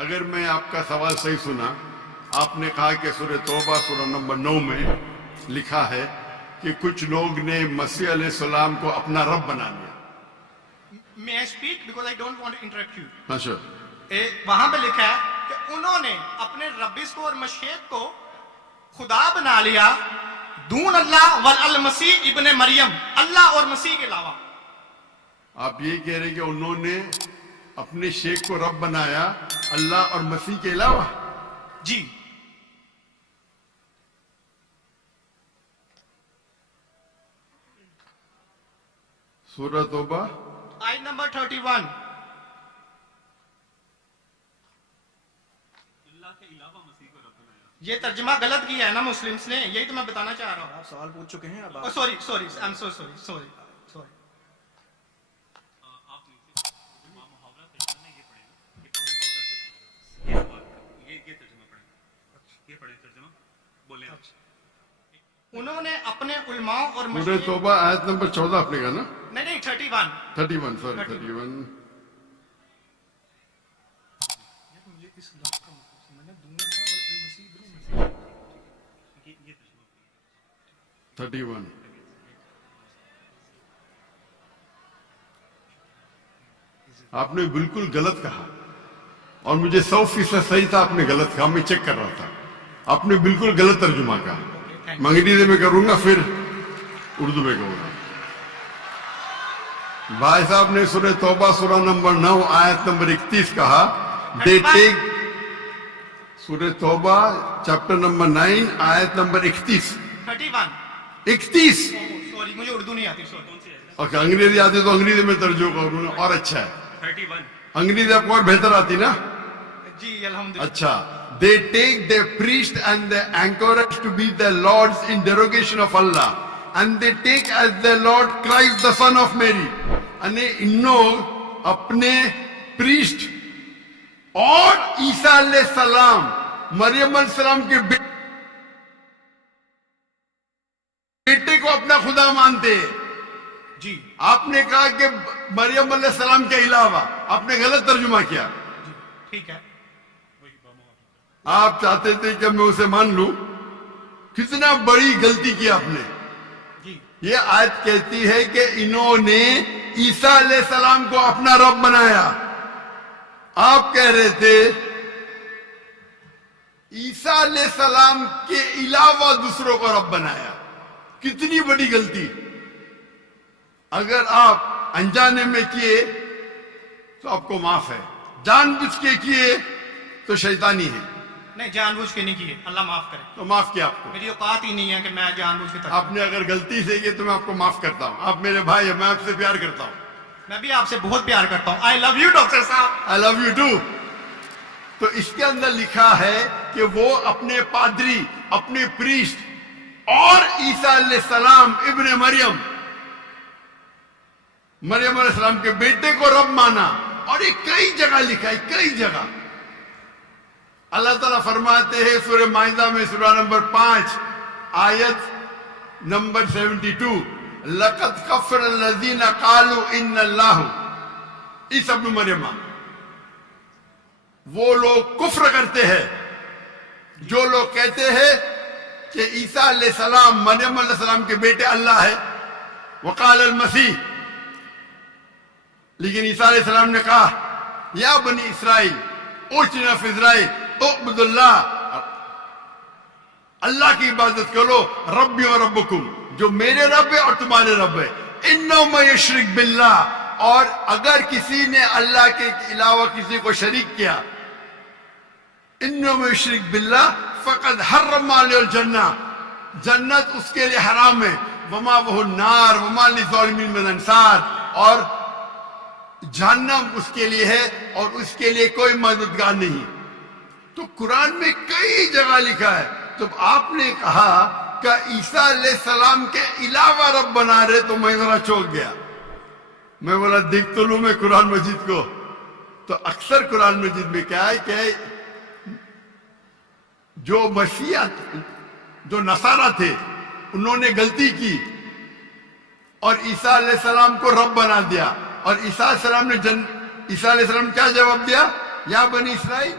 اگر میں آپ کا سوال صحیح سنا، آپ نے کہا کہ سورہ توبہ سورہ نمبر 9 میں لکھا ہے کہ کچھ لوگ نے مسیح علیہ السلام کو اپنا رب بنا لیا. May I speak because I don't want to interrupt you. اچھا، وہاں پہ لکھا ہے کہ انہوں نے اپنے ربیس کو اور مشیخ کو خدا بنا لیا دون اللہ والمسیح ابن مریم، اللہ اور مسیح کے علاوہ. آپ یہ کہہ رہے ہیں کہ انہوں نے اپنے شیخ کو رب بنایا اللہ اور مسیح کے علاوہ؟ جی. سورہ توبہ آیت نمبر 31. یہ ترجمہ غلط کیا ہے نا مسلمس نے، یہی تو میں بتانا چاہ رہا ہوں. آپ سوال پوچھ چکے ہیں اب sorry sorry I am so sorry sorry. انہوں نے اپنے علماء اور سورہ توبہ آیت نمبر 14 آپ نے کہا نا؟ نہیں 31. 31 سوری 31. آپ نے بالکل غلط کہا اور مجھے 100% صحیح تھا. آپ نے غلط کہا، میں چیک کر رہا تھا. آپ نے بالکل غلط ترجمہ کہا. میں انگریزی میں کروں گا پھر اردو میں کہوں گا. بھائی صاحب نے سورہ توبہ سورہ نمبر 9 آیت نمبر 31 کہا. دے ٹیک سورہ توبہ چیپٹر نمبر 9 آیت نمبر 31. 31. سوری مجھے اردو نہیں آتی. اوکے، انگریزی آتی تو انگریزی میں ترجمہ کروں گا اور اچھا ہے. انگریزی آپ کو اور بہتر آتی نا؟ جی الحمدللہ. اچھا. They take their priest and their anchorage to be their lords in derogation of Allah, and they take as their Lord Christ the son of Mary. یعنی انہوں اپنے پریسٹ اور عیسیٰ علیہ السلام مریم علیہ السلام کے بیٹے کو اپنا خدا مانتے. جی آپ نے کہا کہ مریم علیہ السلام کے علاوہ. آپ نے غلط ترجمہ کیا. ٹھیک ہے. آپ چاہتے تھے کہ میں اسے مان لوں. کتنا بڑی غلطی کی آپ نے. جی یہ آیت کہتی ہے کہ انہوں نے عیسیٰ علیہ السلام کو اپنا رب بنایا. آپ کہہ رہے تھے عیسیٰ علیہ السلام کے علاوہ دوسروں کو رب بنایا. کتنی بڑی غلطی. اگر آپ انجانے میں کیے تو آپ کو معاف ہے، جان بوجھ کے کیے تو شیطانی ہے. نہیں، جان بوجھ کے نہیں کیے، اللہ معاف کرے. تو معاف کیا آپ کو. میری اوقات ہی نہیں ہے کہ میں جان بوجھ کے آپ نے اگر غلطی سے کی تو میں آپ کو معاف کرتا ہوں. آپ میرے بھائی ہیں، میں آپ سے پیار کرتا ہوں. میں بھی آپ سے بہت پیار کرتا ہوں. آئی لو یو ڈاکٹر صاحب. آئی لو یو ٹو. تو اس کے اندر لکھا ہے کہ وہ اپنے پادری، اپنے پریسٹ اور عیسیٰ علیہ السلام ابن مریم علیہ السلام کے بیٹے کو رب مانا. اور یہ کئی جگہ لکھا ہے، کئی جگہ. اللہ تعالیٰ فرماتے ہیں سورہ مائدہ میں سورہ نمبر 5 آیت نمبر 72 لَقَدْ كَفَّرَ الَّذِينَ قَالُوا إِنَّ اللَّهُ عِيسَى ابْنُ مریم. وہ لوگ کفر کرتے ہیں جو لوگ کہتے ہیں کہ عیسیٰ علیہ السلام مریم علیہ السلام کے بیٹے اللہ ہے. وقال المسیح، لیکن عیسیٰ علیہ السلام نے کہا یا بنی اسرائیل اوچنا فی اسرائیل اعبد اللہ، اللہ کی عبادت کرو، ربی و ربکم، جو میرے رب ہے اور تمہارے رب ہے. انہ من یشرک باللہ، اور اگر کسی نے اللہ کے علاوہ کسی کو شریک کیا، انہ من یشرک باللہ فقد حرم علیہ الجنہ، جنت اس کے لیے حرام ہے. وما وہ النار وما للظالمین من انصار، اور جہنم اس کے لیے ہے اور اس کے لیے کوئی مددگار نہیں. تو قرآن میں کئی جگہ لکھا ہے. تو آپ نے کہا کہ عیسیٰ علیہ السلام کے علاوہ رب بنا رہے تو میں ذرا چونک گیا. میں بولا دیکھ تو لوں میں قرآن مجید کو. تو اکثر قرآن مجید میں کیا ہے کہ جو مسیحیت، جو نصارہ تھے، انہوں نے غلطی کی اور عیسیٰ علیہ السلام کو رب بنا دیا. اور عیسیٰ علیہ السلام نے عیسیٰ علیہ السلام کیا جواب دیا؟ یا بنی اسرائیل